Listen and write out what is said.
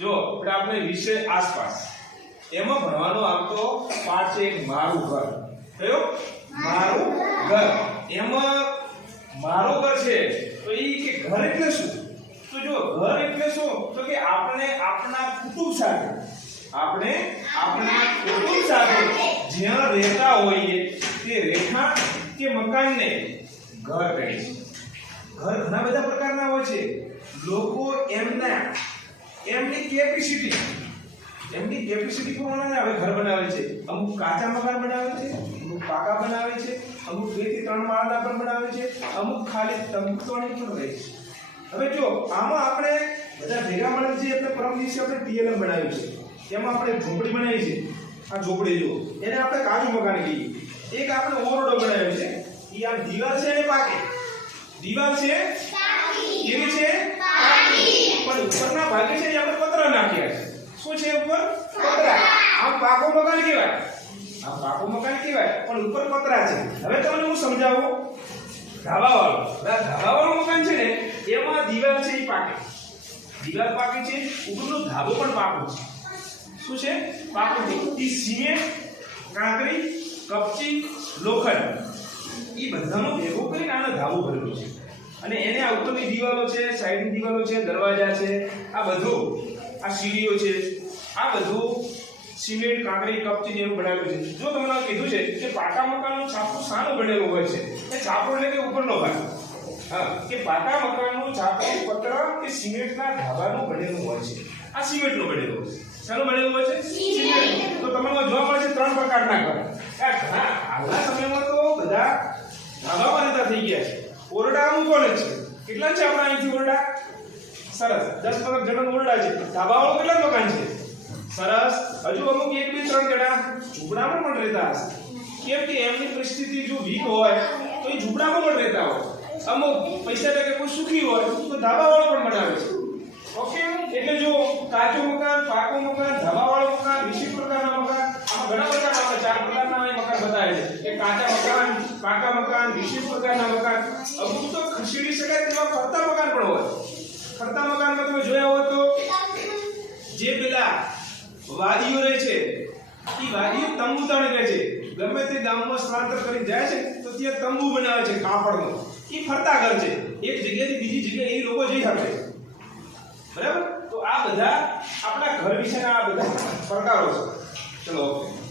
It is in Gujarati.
જો, આપણે આપણે વિષય આસપાસ. એમાં ભણવાનો આવતો પાઠ છે મારું ઘર. કયો મારું ઘર. એમાં મારું ઘર છે, તો એ કે ઘર એટલે શું? તો જો, ઘર એટલે શું? તો કે આપણે આપણા કુટુંબ સાથે, આપણે આપણા કુટુંબ સાથે જ્યાં રહેતા હોઈએ, તે રેખા કે મકાનને ઘર કહે છે. ઘર ઘણા બધા પ્રકારના હોય છે. લોકો એમના એમની કેપેસિટી એમની કેપેસિટી પ્રમાણે હવે ઘર બનાવે છે. અમુક કાચા મકાન બનાવે છે અમુક પાકા બનાવે છે અમુક બેથી ત્રણ માળના પણ બનાવે છે અમુક ખાલી તંબુઓની પણ રહે છે. હવે જો આમાં આપણે બધા ભેગા મળે છે એટલે પરમ દિવસે આપણે ટીએલએમ બનાવ્યું છે એમાં આપણે ઝોપડી બનાવી છે. આ ઝોપડી જો એને આપણે કાચું મકાન કહીએ. એક આપણે ઓરડો બનાવ્યો છે. એ આ દીવાલ છે અને પાકે? દીવાલ છે? કેવી છે પણ ઉપરના ભાગે છે એ આપણે પતરા નાખ્યા છે શું છે ઉપર? પતરા. આમ પાકો મકાન કહેવાય. આમ પાકો મકાન કહેવાય, પણ ઉપર પતરા છે. હવે તમને હું સમજાવું? ધાબા વાળું આ ધાબા વાળું મકાન છે ને, એમાં દિવાલ છે એ પાકે. દિવાલ પાકે છે, ઉપરનો ધાબો પણ પાકો છે. શું છે? પાકો છે. એ સિમેન્ટ, કાંકરી, કપચી, લોખંડ. એ બધાનો ભેગો કરીને આનો ધાબો ભરેલો છે. અને એને આ ઉપરની દિવાલો છે, સાઈડની દિવાલો છે, દરવાજા છે, આ બધું. આ સીડીઓ છે. આ બધું સિમેન્ટ કાંકરી કપચી જેવું બનાવ્યું છે. જો તમને કીધું છે કે પાકા મકાનનું છાપરું શાનું બનેલું હોય છે એ છાપરો એટલે કે ઉપરનો ભાગ. હા કે પાકા મકાનનું છાપરું પતરા કે સિમેન્ટના ધાબાનું બનેલું હોય છે. આ સિમેન્ટનું બનેલું હોય છે. શાનું બનેલું હોય છે? સિમેન્ટ. તો તમને જોવા મળે છે ત્રણ પ્રકારના ઘર. હાલના સમયમાં તો બધા ધાબામાં રહેતા થઈ ગયા છે. ઓરડા અમુક કોને છે. કેટલા છે આપણા અહીંથી ઓરડા? સરસ. દસ પંદર જણા ઓરડા છે. ધાબાવાળું કેટલા મકાન છે? સરસ. હજુ અમુક એક બે ત્રણ જણા ઝૂંપડામાં પણ રહેતા હશે. કેમ કે એમની પરિસ્થિતિ જો વીક હોય, તો એ ઝૂંપડામાં પણ રહેતા હોય. અમુક પૈસા ટકે કોઈ સુખી હોય, તો ધાબાવાળો પણ બનાવે છે. ઓકે? એટલે જો કાચું મકાન, પાકું મકાન, ધાબાવાળું મકાન વિશિષ્ટ પ્રકારના મકાન ઘણા બધા આપણે ચાર પ્રકારના મકાન બતાવે છે. કે કાચા મકાન, પાકા મકાન વિશિષ્ટ પ્રકારના મકાન. અમુક તો ખસેડી શકાય તેવા ફરતા મકાન પણ હોય. ફરતા મકાનમાં તમે જોયા હોય તો જે પેલા વાદીઓ રહે છે, એ વાદીઓ તંબુ તાણે રહે છે. ગમે તે ગામમાં સ્થળાંતર કરી જાય છે, તો ત્યાં તંબુ બનાવે છે કાપડનો એ ફરતા ઘર છે. એક જગ્યાએથી બીજી જગ્યાએ એ લોકો જઈ શકે બરાબર? તો આ બધા આપણા ઘર વિશેના આ બધા પ્રકારો છે. ચલો. ઓકે